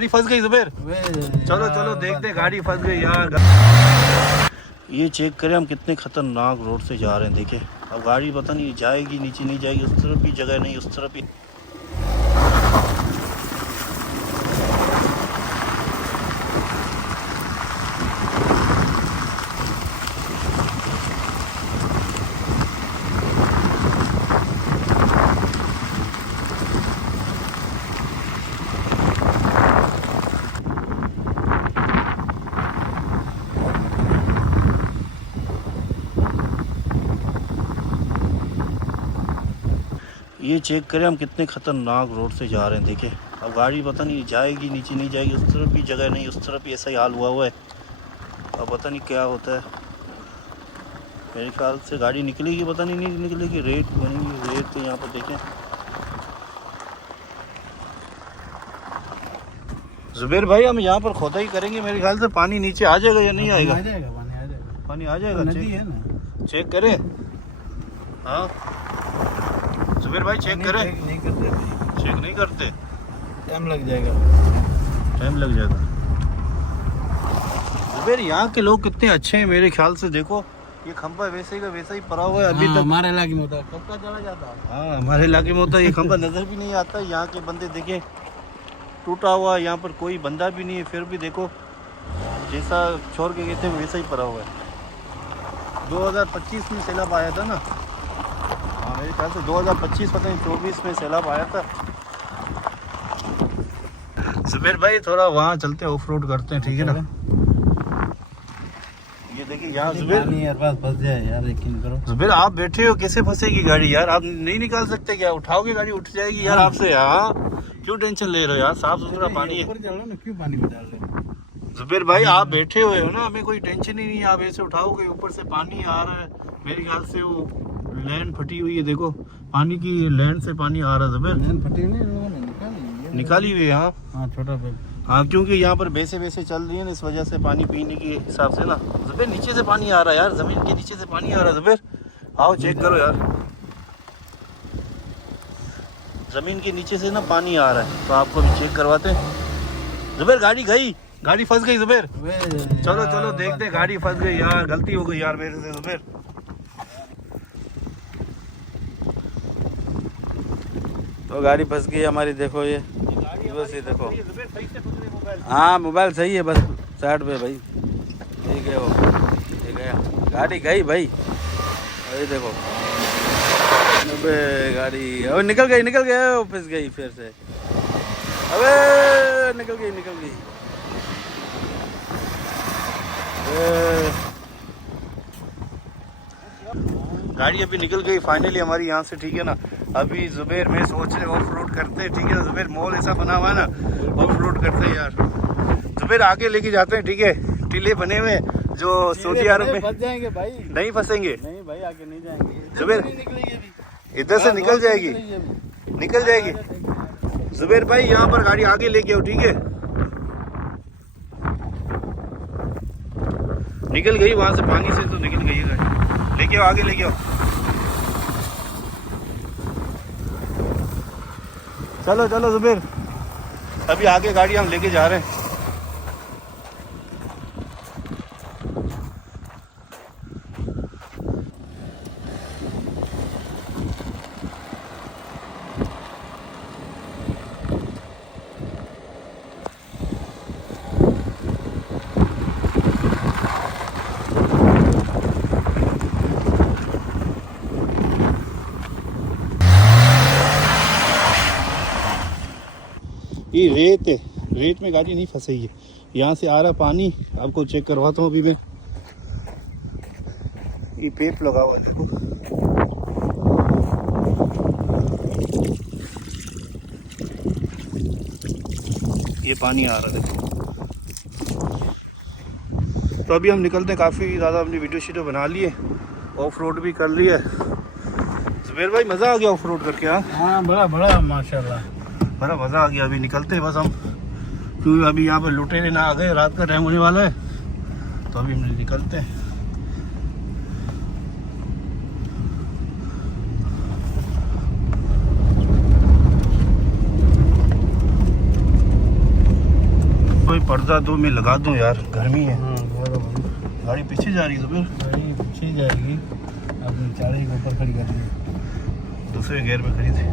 गाड़ी फंस गई जुबेर। चलो चलो देखते, गाड़ी फंस गई यार। ये चेक करें हम कितने खतरनाक रोड से जा रहे हैं। देखिए अब गाड़ी पता नहीं जाएगी नीचे नहीं जाएगी, उस तरफ भी जगह नहीं, उस तरफ भी। ये चेक करें हम कितने खतरनाक रोड से जा रहे हैं। देखिए अब गाड़ी पता नहीं जाएगी नीचे नहीं जाएगी, उस तरफ भी जगह नहीं, उस तरफ भी ऐसा ही हाल हुआ है। अब पता नहीं क्या होता है, मेरे ख्याल से गाड़ी निकलेगी, पता नहीं निकलेगी, रेत बनेगी। रेत तो यहाँ पर देखें जुबेर भाई, हम यहाँ पर खोदाई करेंगे, मेरे ख्याल से पानी नीचे आ जाएगा या नहीं आएगा? पानी आ जाएगा। नदी है ना, चेक करें। हाँ जुबेर भाई चेक करें। नहीं करते, चेक नहीं करते, टाइम लग जाएगा। टाइम लग जाएगा। जुबेर यहाँ के लोग कितने अच्छे हैं मेरे ख्याल से। देखो ये खंभा वैसे का वैसा ही पड़ा हुआ है अभी तक। हमारे इलाके में होता है, कब का चला जाता है। हाँ हमारे इलाके में होता है, ये खंभा नजर भी नहीं आता। यहाँ के बंदे देखें टूटा हुआ, यहाँ पर कोई बंदा भी नहीं है, फिर भी देखो जैसा छोड़ के गए थे वैसा ही पड़ा हुआ है। 2025 में सैलाब आया था ना, हाँ मेरे ख्याल से 2025 पता नहीं 24 में सैलाब आया था। जुबेर भाई थोड़ा वहाँ चलते हैं, ऑफ रोड करते हैं, ठीक है ना। ये देखिए यहाँ जुबेर यार बस फंस जाए यार, यकीन करो। जुबेर आप बैठे हो, कैसे फंसेगी गाड़ी यार? आप नहीं निकाल सकते क्या? उठाओगे गाड़ी उठ जाएगी यार आपसे। हाँ क्यों टेंशन ले रहे हो यार, साफ सुथरा पानी है। ऊपर चलो ना, क्यों पानी में डाल रहे हो? जुबेर भाई आप बैठे हुए हो ना, हमें कोई टेंशन ही नहीं है। आप ऐसे उठाओगे, ऊपर से पानी आ रहा है, मेरे ख्याल से वो लैंड फटी हुई है। देखो पानी की लैंड से पानी आ रहा है जुबेर। लैंड फटी नहीं, लोगों ने निकाली निकाली हुई है। हाँ हाँ, छोटा पे। हाँ क्योंकि यहाँ पर वैसे चल रही है ना, इस वजह से पानी पीने के हिसाब से ना। जुबेर नीचे से पानी आ रहा है यार, जमीन के नीचे से पानी आ रहा है जुबेर। आओ चेक करो यार, जमीन के नीचे से ना पानी आ रहा है, तो आपको भी चेक करवाते हैं। जुबेर गाड़ी गई, गाड़ी फंस गई जुबेर। चलो चलो देखते, गाड़ी फंस गई यार, गलती हो गई यार मेरे से जुबेर। तो गाड़ी फंस गई हमारी, देखो ये बस ये देखो। हाँ मोबाइल सही है, बस साइड पे भाई। ठीक है, वो ठीक है, गाड़ी गई भाई। अरे देखो, अबे गाड़ी अबे निकल गई, वो फंस गई फिर से। अबे निकल गई। गाड़ी अभी निकल गई फाइनली हमारी यहाँ से, ठीक है ना। अभी जुबेर मैं सोच रहे ऑफ रोड करते हैं, ठीक है ना। जुबेर मॉल ऐसा बना हुआ है ना, ऑफ रोड करते हैं यार। जुबेर आगे लेके जाते हैं, ठीक है। टिले बने हुए जो सऊदी अरब में। फंस जाएंगे भाई। नहीं फंसेंगे नहीं भाई, आगे नहीं जाएंगे। जुबेर इधर से निकल जाएगी, निकल जाएगी। जुबेर भाई यहाँ पर गाड़ी आगे लेके आओ, ठीक है। निकल गई वहां से, पानी से तो निकल गई गाड़ी। लेके आओ, आगे लेके आओ। चलो चलो जुबेर, अभी आगे गाड़ी हम लेके जा रहे हैं। ये रेत है, रेत में गाड़ी नहीं फंसेगी। यहाँ से आ रहा पानी, आपको चेक करवाता हूँ अभी मैं। ये पेप लगा हुआ है देखो, ये पानी आ रहा है देखो। तो अभी हम निकलते हैं, काफ़ी ज़्यादा अपनी वीडियो बना लिए, ऑफ रोड भी कर लिया। जुबेर भाई मज़ा आ गया ऑफ रोड करके। हाँ बड़ा माशाल्लाह, बड़ा मज़ा आ गया। अभी निकलते हैं बस हम, क्योंकि अभी यहाँ पर लुटेरे ना आ गए, रात का टाइम होने वाला है, तो अभी हम निकलते हैं। कोई पर्दा दो मैं लगा दूं यार, गर्मी है। गाड़ी पीछे जा रही है तो फिर गाड़ी पीछे ही जाएगी, अपनी चारे के ऊपर खड़ी कर दी। दूसरे गियर में खड़ी थी।